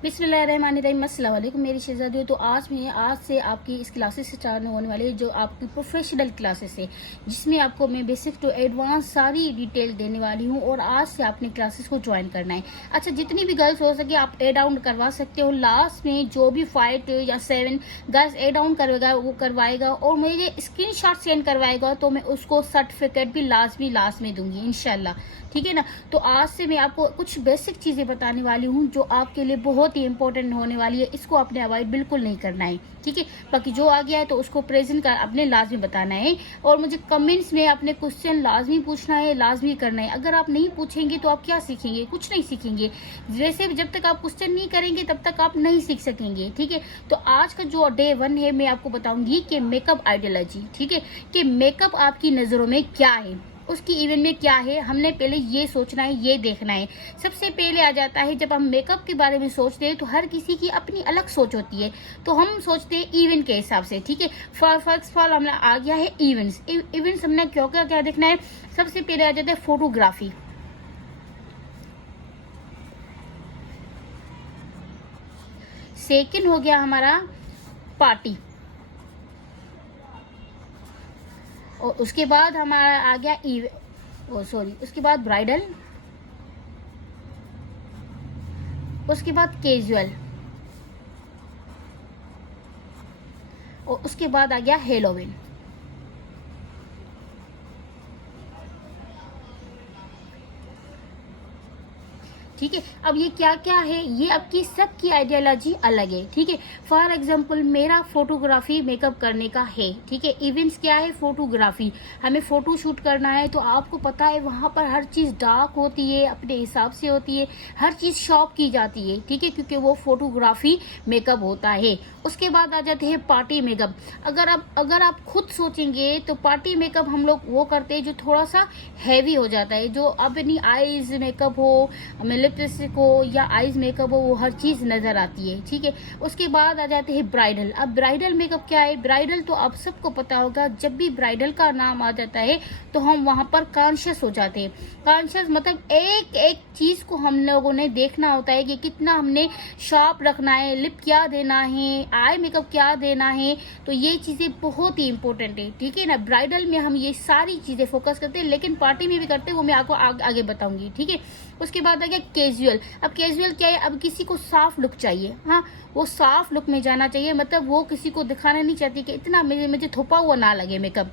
बिस्मिल्लाहिर्रहमानिर्रहीम, अस्सलाम वालेकुम मेरी शहजादियों। तो आज से आपकी इस क्लासेस स्टार्ट होने वाली है जो आपकी प्रोफेशनल क्लासेस है, जिसमें आपको मैं बेसिक टू एडवांस सारी डिटेल देने वाली हूँ और आज से आपने क्लासेस को ज्वाइन करना है। अच्छा, जितनी भी गर्ल्स हो सके आप एड आउट करवा सकते हो। लास्ट में जो भी 5 या 7 गर्ल्स एड आउट करवाएगा वो करवाएगा और मुझे स्क्रीनशॉट सेंड करवाएगा तो मैं उसको सर्टिफिकेट भी लास्ट में दूंगी इंशाल्लाह, ठीक है ना। तो आज से मैं आपको कुछ बेसिक चीजें बताने वाली हूँ जो आपके लिए बहुत ही इंपॉर्टेंट होने वाली है। इसको आपने अवॉइड बिल्कुल नहीं करना है, ठीक है। बाकी जो आ गया है तो उसको प्रेजेंट कर अपने लाजमी बताना है और मुझे कमेंट्स में अपने क्वेश्चन लाजमी पूछना है, लाजमी करना है। अगर आप नहीं पूछेंगे तो आप क्या सीखेंगे? कुछ नहीं सीखेंगे। जैसे जब तक आप क्वेश्चन नहीं करेंगे तब तक आप नहीं सीख सकेंगे, ठीक है। तो आज का जो डे 1 है मैं आपको बताऊंगी कि मेकअप आइडियोलॉजी, ठीक है, कि मेकअप आपकी नजरों में क्या है, उसकी इवेंट में क्या है। हमने पहले ये सोचना है, ये देखना है। सबसे पहले आ जाता है जब हम मेकअप के बारे में सोचते हैं तो हर किसी की अपनी अलग सोच होती है, तो हम सोचते हैं इवेंट के हिसाब से, ठीक है। फर्स्ट ऑफ ऑल हमने आ गया है इवेंट्स। इवेंट्स हमने क्या देखना है। सबसे पहले आ जाता है फोटोग्राफी। सेकंड हो गया हमारा पार्टी और उसके बाद हमारा आ गया उसके बाद ब्राइडल, उसके बाद कैजुअल और उसके बाद आ गया हेलोवीन। ठीक है। अब ये क्या क्या है, ये आपकी सबकी आइडियोलॉजी अलग है, ठीक है। फॉर एग्जांपल मेरा फोटोग्राफी मेकअप करने का है, ठीक है। इवेंट्स क्या है? फोटोग्राफी। हमें फोटो शूट करना है तो आपको पता है वहां पर हर चीज डार्क होती है, अपने हिसाब से होती है, हर चीज शॉप की जाती है, ठीक है, क्योंकि वो फोटोग्राफी मेकअप होता है। उसके बाद आ जाते हैं पार्टी मेकअप। अगर आप खुद सोचेंगे तो पार्टी मेकअप हम लोग वो करते हैं जो थोड़ा सा हैवी हो जाता है, जो अपनी आईज मेकअप हो, लिपस्टिक हो या आईज मेकअप हो, वो हर चीज नजर आती है, ठीक है। उसके बाद आ जाते हैं ब्राइडल। अब ब्राइडल मेकअप क्या है? ब्राइडल तो आप सबको पता होगा, जब भी ब्राइडल का नाम आ जाता है तो हम वहां पर कॉन्शियस हो जाते हैं। कॉन्शियस मतलब एक एक चीज को हम लोगों ने देखना होता है कि कितना हमने शार्प रखना है, लिप क्या देना है, आई मेकअप क्या देना है। तो ये चीजें बहुत ही इंपॉर्टेंट है, ठीक है ना। ब्राइडल में हम ये सारी चीजें फोकस करते हैं, लेकिन पार्टी में भी करते हैं, वो मैं आपको आगे बताऊंगी, ठीक है। उसके बाद आ गया कैजुअल। अब कैजुअल क्या है? अब किसी को साफ लुक चाहिए, हाँ, वो साफ लुक में जाना चाहिए, मतलब वो किसी को दिखाना नहीं चाहती कि इतना मुझे थोपा हुआ ना लगे मेकअप,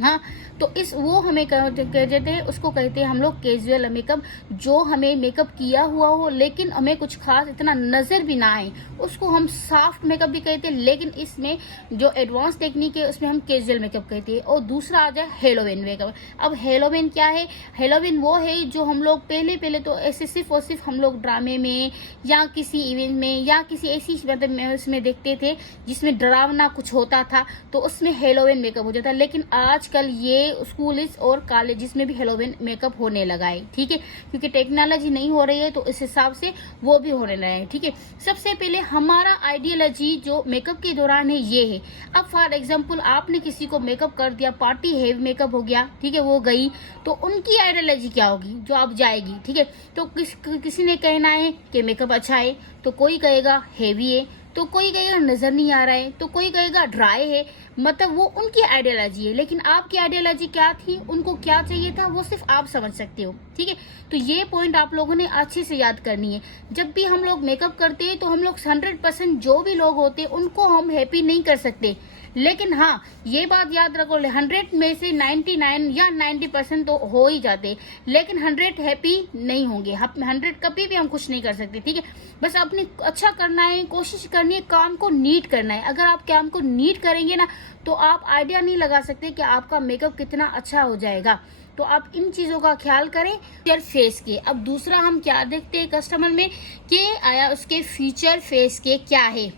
हाँ। तो वो हमें कहते हैं, उसको कहते हैं हम लोग कैजुअल मेकअप। जो हमें मेकअप किया हुआ हो लेकिन हमें कुछ खास इतना नजर भी ना आए, उसको हम सॉफ्ट मेकअप भी कहते हैं, लेकिन इसमें जो एडवांस टेक्निक है उसमें हम कैजुअल मेकअप कहते हैं। और दूसरा आ जाए हेलोवीन मेकअप। अब हेलोवीन क्या है? हेलोवीन वो है जो हम लोग पहले तो ऐसे सिर्फ और सिर्फ हम लोग ड्रामे में या किसी इवेंट में या किसी ऐसी मतलब उसमें देखते थे जिसमें डरावना कुछ होता था, तो उसमें हेलोवीन मेकअप हो जाता है। लेकिन आजकल ये स्कूल और कॉलेजेस में भी हेलोवीन मेकअप होने लगा है, ठीक है, क्योंकि टेक्नोलॉजी नहीं हो रही है तो इस हिसाब से वो भी होने लगा है, ठीक है। सबसे पहले हमारा आइडियोलॉजी जो मेकअप के दौरान है ये है। अब फॉर एग्जांपल आपने किसी को मेकअप कर दिया, पार्टी हेवी मेकअप हो गया, ठीक है, वो गई, तो उनकी आइडियोलॉजी क्या होगी जो आप जाएगी, ठीक है। तो किसी ने कहना है कि मेकअप अच्छा है, तो कोई कहेगा हेवी है, तो कोई कहेगा नजर नहीं आ रहा है, तो कोई कहेगा ड्राई है। मतलब वो उनकी आइडियोलॉजी है, लेकिन आपकी आइडियोलॉजी क्या थी, उनको क्या चाहिए था, वो सिर्फ आप समझ सकते हो, ठीक है। तो ये पॉइंट आप लोगों ने अच्छे से याद करनी है। जब भी हम लोग मेकअप करते हैं तो हम लोग 100% जो भी लोग होते हैं उनको हम हैप्पी नहीं कर सकते, लेकिन हाँ ये बात याद रखो, 100 में से 99 या 90% तो हो ही जाते, लेकिन 100 हैप्पी नहीं होंगे। 100 कभी भी हम कुछ नहीं कर सकते, ठीक है। बस अपनी अच्छा करना है, कोशिश करनी है, काम को नीट करना है। अगर आप काम को नीट करेंगे ना तो आप आइडिया नहीं लगा सकते कि आपका मेकअप कितना अच्छा हो जाएगा। तो आप इन चीजों का ख्याल करें। फीचर फेस के, अब दूसरा हम क्या देखते हैं कस्टमर में कि आया उसके फीचर फेस के क्या है।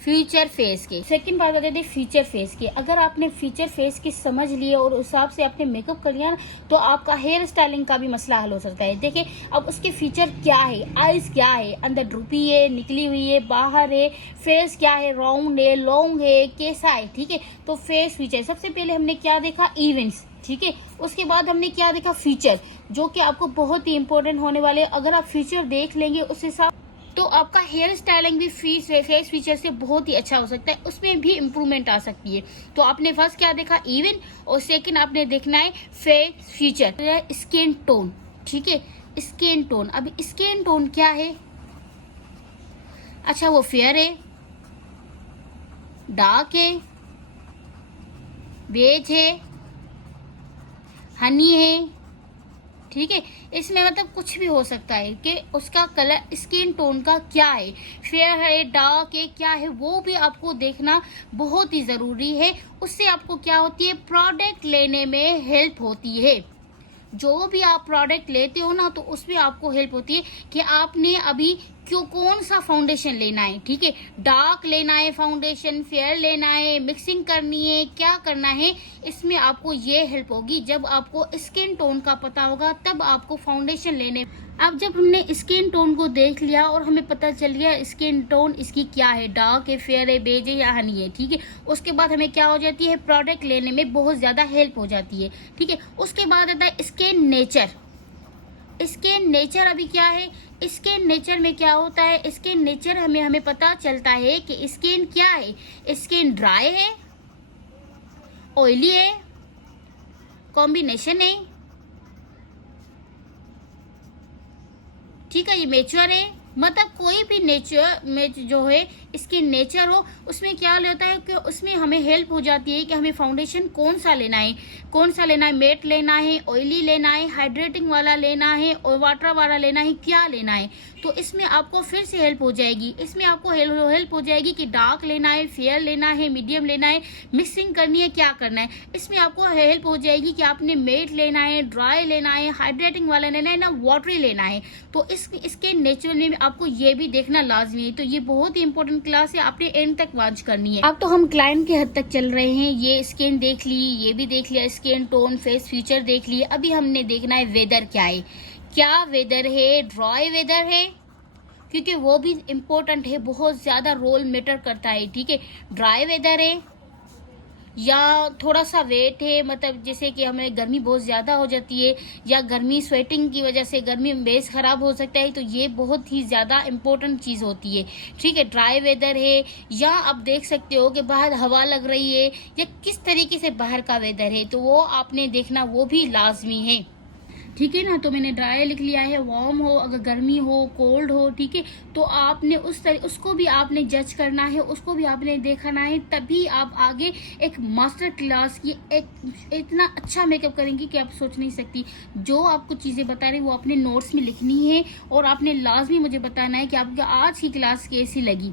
फ्यूचर फेस के सेकंड बात आते थे फीचर फेस के। अगर आपने फीचर फेस की समझ लिए और उस हिसाब से आपने मेकअप कर लिया ना तो आपका हेयर स्टाइलिंग का भी मसला हल हो सकता है। देखिए अब उसके फीचर क्या है, आईज क्या है, अंदर ड्रूपी है, निकली हुई है, बाहर है, फेस क्या है, राउंड है, लॉन्ग है, कैसा है, ठीक है। तो फेस फीचर सबसे पहले हमने क्या देखा, इवेंट्स, ठीक है। उसके बाद हमने क्या देखा, फीचर, जो कि आपको बहुत ही इंपॉर्टेंट होने वाले। अगर आप फीचर देख लेंगे उस हिसाब तो आपका हेयर स्टाइलिंग भी फेस फीचर से बहुत ही अच्छा हो सकता है, उसमें भी इम्प्रूवमेंट आ सकती है। तो आपने फर्स्ट क्या देखा, इवन, और सेकंड आपने देखना है फेस फीचर, स्किन टोन। ठीक है, स्किन टोन। अब स्किन टोन क्या है, अच्छा वो फेयर है, डार्क है, बेज है, हनी है। ठीक है, इसमें मतलब कुछ भी हो सकता है कि उसका कलर स्किन टोन का क्या है, फेयर है, डार्क है, क्या है, वो भी आपको देखना बहुत ही जरूरी है। उससे आपको क्या होती है, प्रोडक्ट लेने में हेल्प होती है। जो भी आप प्रोडक्ट लेते हो ना, तो उसमें आपको हेल्प होती है कि आपने अभी क्यों कौन सा फाउंडेशन लेना है। ठीक है, डार्क लेना है फाउंडेशन, फेयर लेना है, मिक्सिंग करनी है, क्या करना है, इसमें आपको ये हेल्प होगी। जब आपको स्किन टोन का पता होगा तब आपको फाउंडेशन लेने। अब जब हमने स्किन टोन को देख लिया और हमें पता चल गया स्किन टोन इसकी क्या है, डार्क है, फेयर है, बेज है या हनी है। ठीक है, उसके बाद हमें क्या हो जाती है, प्रोडक्ट लेने में बहुत ज्यादा हेल्प हो जाती है। ठीक है, उसके बाद आता है स्किन नेचर। स्किन नेचर अभी क्या है, स्किन नेचर में क्या होता है, स्किन नेचर हमें पता चलता है कि स्किन क्या है, स्किन ड्राई है, ऑयली है, कॉम्बिनेशन है। ठीक है, ये मेच्योर है, मतलब कोई भी नेचर में जो है स्किन नेचर हो, उसमें क्या होता है कि उसमें हमें हेल्प हो जाती है कि हमें फाउंडेशन कौन सा लेना है, कौन सा लेना है, मेट लेना है, ऑयली लेना है, हाइड्रेटिंग वाला लेना है, और वाटर वाला लेना है, क्या लेना है। तो इसमें आपको फिर से हेल्प हो जाएगी, इसमें आपको हेल्प हो जाएगी कि डार्क लेना है, फेयर लेना है, मीडियम लेना है, मिक्सिंग करनी है, क्या करना है। इसमें आपको हेल्प हो जाएगी कि आपने मेट लेना है, ड्राई लेना है, हाइड्रेटिंग वाला लेना है ना, वाटरी लेना है। तो इसके नेचुरल में आपको ये भी देखना लाजमी है। तो ये बहुत ही इंपॉर्टेंट क्लास है, आपने एंड तक वॉच करनी है। अब तो हम क्लाइंट के हद तक चल रहे हैं, ये स्किन देख ली, ये भी देख लिया, स्किन टोन, फेस फीचर देख लिए। अभी हमने देखना है वेदर क्या है, क्या वेदर है, ड्राई वेदर है, क्योंकि वो भी इम्पोर्टेंट है, बहुत ज्यादा रोल मैटर करता है। ठीक है, ड्राई वेदर है या थोड़ा सा वेट है, मतलब जैसे कि हमें गर्मी बहुत ज्यादा हो जाती है या गर्मी स्वेटिंग की वजह से गर्मी में बेस खराब हो सकता है, तो ये बहुत ही ज्यादा इम्पोर्टेंट चीज होती है। ठीक है, ड्राई वेदर है, या आप देख सकते हो कि बाहर हवा लग रही है, या किस तरीके से बाहर का वेदर है, तो वो आपने देखना, वो भी लाजमी है। ठीक है ना, तो मैंने ड्राई लिख लिया है, वार्म हो, अगर गर्मी हो, कोल्ड हो। ठीक है, तो आपने उसको भी आपने जज करना है, उसको भी आपने देखना है, तभी आप आगे एक मास्टर क्लास की एक इतना अच्छा मेकअप करेंगी कि आप सोच नहीं सकती। जो आपको चीजें बता रही वो अपने नोट्स में लिखनी है, और आपने लाजमी मुझे बताना है कि आपको आज की क्लास कैसी लगी।